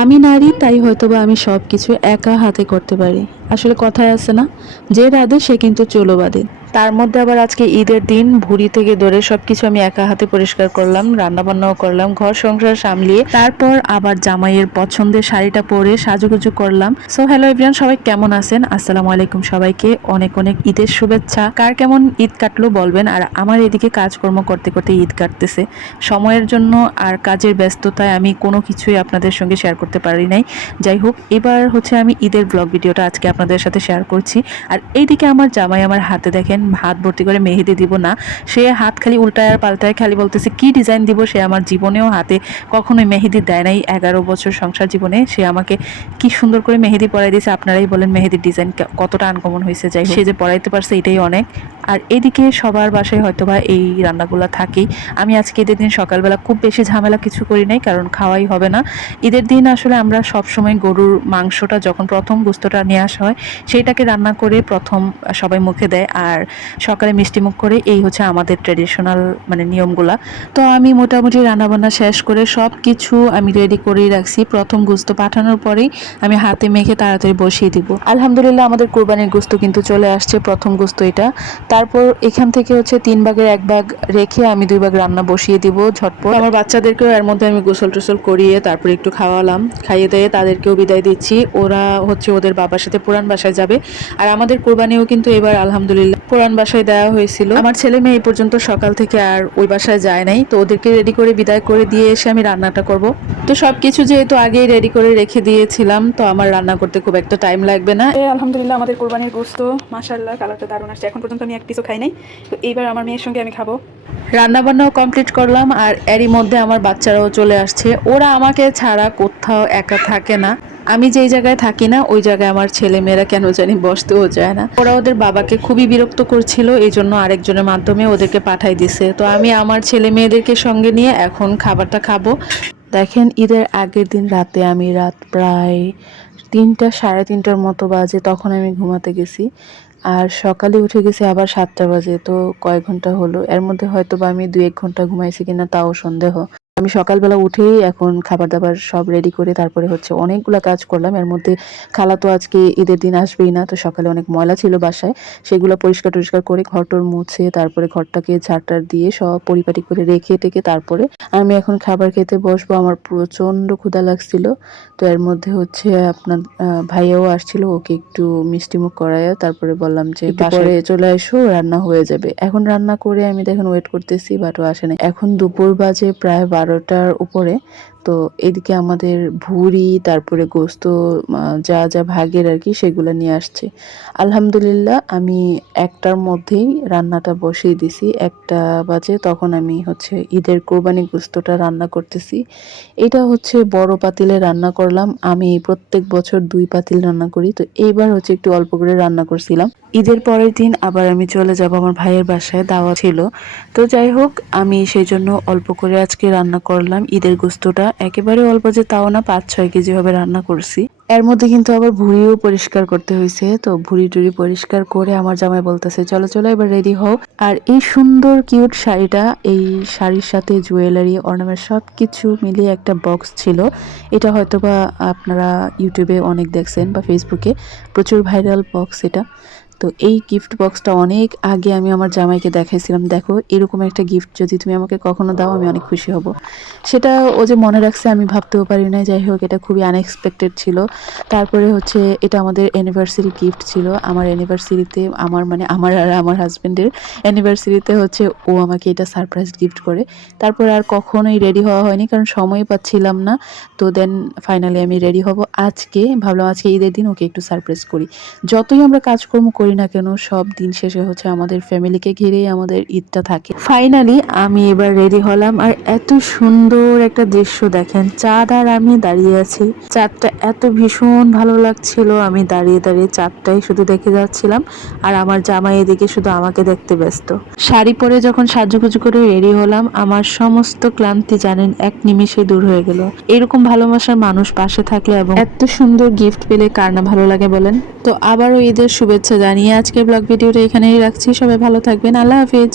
আমি নারী, তাই হয়তোবা আমি সবকিছু একা হাতে করতে পারি। আসলে কথায় আছে না, যে রাঁধে সে কিন্তু চুলো বাঁধে। তার মধ্যে আবার আজকে ঈদের দিন ভুঁড়ি থেকে ধরে সবকিছু আমি একা হাতে পরিষ্কার করলাম, রান্না বান্নাও করলাম, ঘর সংসার সামলিয়ে তারপর আবার জামাইয়ের পছন্দের শাড়িটা পরে সাজুগুজু করলাম। সো হ্যালো এভরিওয়ান, সবাই কেমন আছেন? আসসালামু আলাইকুম সবাইকে, অনেক অনেক ঈদের শুভেচ্ছা। কার কেমন ঈদ কাটলো বলবেন। আর আমার এদিকে কাজকর্ম করতে করতে ঈদ কাটতেছে। সময়ের জন্য আর কাজের ব্যস্ততায় আমি কোনো কিছুই আপনাদের সঙ্গে শেয়ার করতে পারি নাই। যাই হোক, এবার হচ্ছে আমি ঈদের ব্লগ ভিডিওটা আজকে আপনাদের সাথে শেয়ার করছি। আর এইদিকে আমার জামাই আমার হাতে দেখেন হাত ভর্তি করে মেহেদি দিব না, সে হাত খালি উল্টায় আর পাল্টায়, খালি বলতেছে কি ডিজাইন দিব। সে আমার জীবনেও হাতে কখনোই মেহেদি দেয় নাই। 11 বছর সংসার জীবনে সে আমাকে কি সুন্দর করে মেহেদি পরাই দিয়েছে। আপনারাই বলেন মেহেদির ডিজাইন কতটা আনকমন হয়েছে। যাই হোক, সে যে পরাইতে পারছে এটাই অনেক। আর এদিকে সবার বাসায় হয়তোবা এই রান্নাগুলো থাকেই। আমি আজকে ঈদের দিন সকালবেলা খুব বেশি ঝামেলা কিছু করি নাই, কারণ খাওয়াই হবে না। ঈদের দিন আসলে আমরা সবসময় গরুর মাংসটা যখন প্রথম গোস্তটা নিয়ে আসা হয় সেইটাকে রান্না করে প্রথম সবাই মুখে দেয়, আর সকালে মিষ্টি মুখ করে, এই হচ্ছে আমাদের ট্রেডিশনাল মানে নিয়মগুলা। তো আমি মোটামুটি রান্নাবান্না শেষ করে সব কিছু আমি রেডি করেই রাখছি। প্রথম গোস্ত পাঠানোর পরেই আমি হাতে মেখে তাড়াতাড়ি বসিয়ে দিব। আলহামদুলিল্লাহ আমাদের কোরবানির গোস্ত কিন্তু চলে আসছে, প্রথম গোস্ত এটা। তারপর এখান থেকে হচ্ছে 3 ভাগের 1 ভাগ রেখে আমি 2 ভাগ রান্না বসিয়ে দিব ঝটপট। আমার বাচ্চাদেরকেও এর মধ্যে আমি গোসল টোসল করিয়ে তারপর একটু খাওয়ালাম, খাইয়ে দিয়ে তাদেরকেও বিদায় দিচ্ছি। ওরা হচ্ছে ওদের বাবার সাথে পুরান বাসায় যাবে। আর আমাদের কোরবানিও কিন্তু এবার আলহামদুলিল্লাহ পুরান বাসায় দেওয়া হয়েছিল। আমার ছেলে মেয়ে এই পর্যন্ত সকাল থেকে আর ওই বাসায় যায় নাই, তো ওদেরকে রেডি করে বিদায় করে দিয়ে এসে আমি রান্নাটা করব। তো সবকিছু যেহেতু আগেই রেডি করে রেখে দিয়েছিলাম, তো আমার রান্না করতে খুব একটা টাইম লাগবে না। আলহামদুলিল্লাহ আমাদের কোরবানির গোস্ত মাশাআল্লাহ কালারটা দারুণ আসছে। এখন পর্যন্ত আমি এক পিসও খাই নাই, তো এইবার আমার মেয়ের সঙ্গে আমি খাবো। রান্না বান্নাও কমপ্লিট করলাম, আর এরই মধ্যে আমার বাচ্চারাও চলে আসছে। ওরা আমাকে ছাড়া কোথাও একা থাকে না। আমি যেই জায়গায় থাকি না ওই জায়গায় আমার ছেলে মেয়েরা কেন জানি বসতেও যায় না। ওরা ওদের বাবাকে খুবই বিরক্ত করছিল, এই জন্য আরেকজনের মাধ্যমে ওদেরকে পাঠাই দিছে। তো আমি আমার ছেলে মেয়েদেরকে সঙ্গে নিয়ে এখন খাবারটা খাবো। দেখেন, ঈদের আগের দিন রাতে আমি রাত প্রায় 3টা সাড়ে 3টার মতো বাজে, তখন আমি ঘুমাতে গেছি। আর সকালে উঠে গেছি আবার 7টা বাজে। তো কয়েক ঘন্টা হলো, এর মধ্যে হয়তো বা আমি 2-1 ঘন্টা ঘুমাইছি কিনা তাও সন্দেহ। আমি সকালবেলা উঠেই এখন খাবার দাবার সব রেডি করে তারপরে হচ্ছে অনেকগুলা কাজ করলাম। এর মধ্যে খালা তো আজকে ঈদের দিন আসবেই না, তো সকালে অনেক ময়লা ছিল বাসায়, সেগুলো পরিষ্কার টরিষ্কার করে ঘরটর মুছে তারপরে ঘরটাকে ঝাড়টার দিয়ে সব পরিপাটি করে রেখে টেকে তারপরে আমি এখন খাবার খেতে বসবো। আমার প্রচন্ড ক্ষুধা লাগছিল। তো এর মধ্যে হচ্ছে আপনার ভাইয়াও আসছিল, ওকে একটু মিষ্টিমুখ করাইয়া তারপরে বললাম যে পরে চলে এসো, রান্না হয়ে যাবে। এখন রান্না করে আমি দেখেন ওয়েট করতেছি, বাট ও আসে না। এখন দুপুর বাজে প্রায় 12টার উপরে। তো এদিকে আমাদের ভুঁড়ি তারপরে গোস্ত যা যা ভাগের আর কি সেগুলো নিয়ে আসছে। আলহামদুলিল্লাহ আমি 1টার মধ্যেই রান্নাটা বসিয়ে দিছি। 1টা বাজে তখন আমি হচ্ছে ঈদের কোরবানি গোস্তটা রান্না করতেছি। এটা হচ্ছে বড় পাতিলে রান্না করলাম। আমি প্রত্যেক বছর 2 পাতিল রান্না করি, তো এইবার হচ্ছে একটু অল্প করে রান্না করছিলাম। ঈদের পরের দিন আবার আমি চলে যাব আমার ভাইয়ের বাসায়, দাওয়াত ছিল। তো যাই হোক, আমি সেই জন্য অল্প করে আজকে রান্না করলাম। ঈদের গোস্তটা একেবারে অল্প যে তাও না, 5-6 কেজি হবে রান্না করছি। এর মধ্যে কিন্তু আবার ভুঁড়িও পরিষ্কার করতে হয়েছে। তো ভুঁড়ি টুড়ি পরিষ্কার করে আমার জামাই বলতেছে চলো চলো এবার রেডি হও। আর এই সুন্দর কিউট শাড়িটা, এই শাড়ির সাথে জুয়েলারি অর্নামেন্ট সবকিছু মিলিয়ে একটা বক্স ছিল। এটা হয়তোবা আপনারা ইউটিউবে অনেক দেখছেন বা ফেসবুকে, প্রচুর ভাইরাল বক্স এটা। তো এই গিফট বক্সটা অনেক আগে আমি আমার জামাইকে দেখাইছিলাম, দেখো এরকম একটা গিফট যদি তুমি আমাকে কখনো দাও আমি অনেক খুশি হব। সেটা ও যে মনে রাখছে আমি ভাবতেও পারি না। যাই হোক, এটা খুবই আনএক্সপেক্টেড ছিল। তারপরে হচ্ছে এটা আমাদের অ্যানিভার্সারি গিফট ছিল। আমার অ্যানিভার্সারিতে আমার আর আমার হাজবেন্ডের অ্যানিভার্সারিতে হচ্ছে ও আমাকে এটা সারপ্রাইজ গিফট করে। তারপরে আর কখনোই রেডি হওয়া হয়নি, কারণ সময় পাচ্ছিলাম না। তো দেন ফাইনালি আমি রেডি হব আজকে। ভাবলাম আজকে ঈদের দিন ওকে একটু সারপ্রাইজ করি। যতই আমরা কাজকর্ম করি না কেন, সব দিন শেষে হচ্ছে আমাদের ফ্যামিলিকে ঘিরেই আমাদের ঈদটা থাকে। ফাইনালি আমি এবার রেডি হলাম, আর এত সুন্দর একটা দৃশ্য দেখেন, চাঁদ আর আমি দাঁড়িয়ে আছি। চাঁদটা এত ভীষণ ভালো লাগছিল, আমি দাঁড়িয়ে দাঁড়িয়ে চাঁদটাই শুধু দেখে যাচ্ছিলাম। আর আমার জামাই এদিকে শুধু আমাকে দেখতে ব্যস্ত। শাড়ি পরে যখন সাজুগুজু করে রেডি হলাম, আমার সমস্ত ক্লান্তি জানেন এক নিমিষে দূর হয়ে গেল। এরকম ভালোবাসার মানুষ পাশে থাকলে এবং এত সুন্দর গিফট পেলে কার না ভালো লাগে বলেন। তো আবারও ঈদের শুভেচ্ছা জানিয়ে আজকের ব্লগ ভিডিওটা এখানেই রাখছি। সবাই ভালো থাকবেন। আল্লাহ হাফিজ।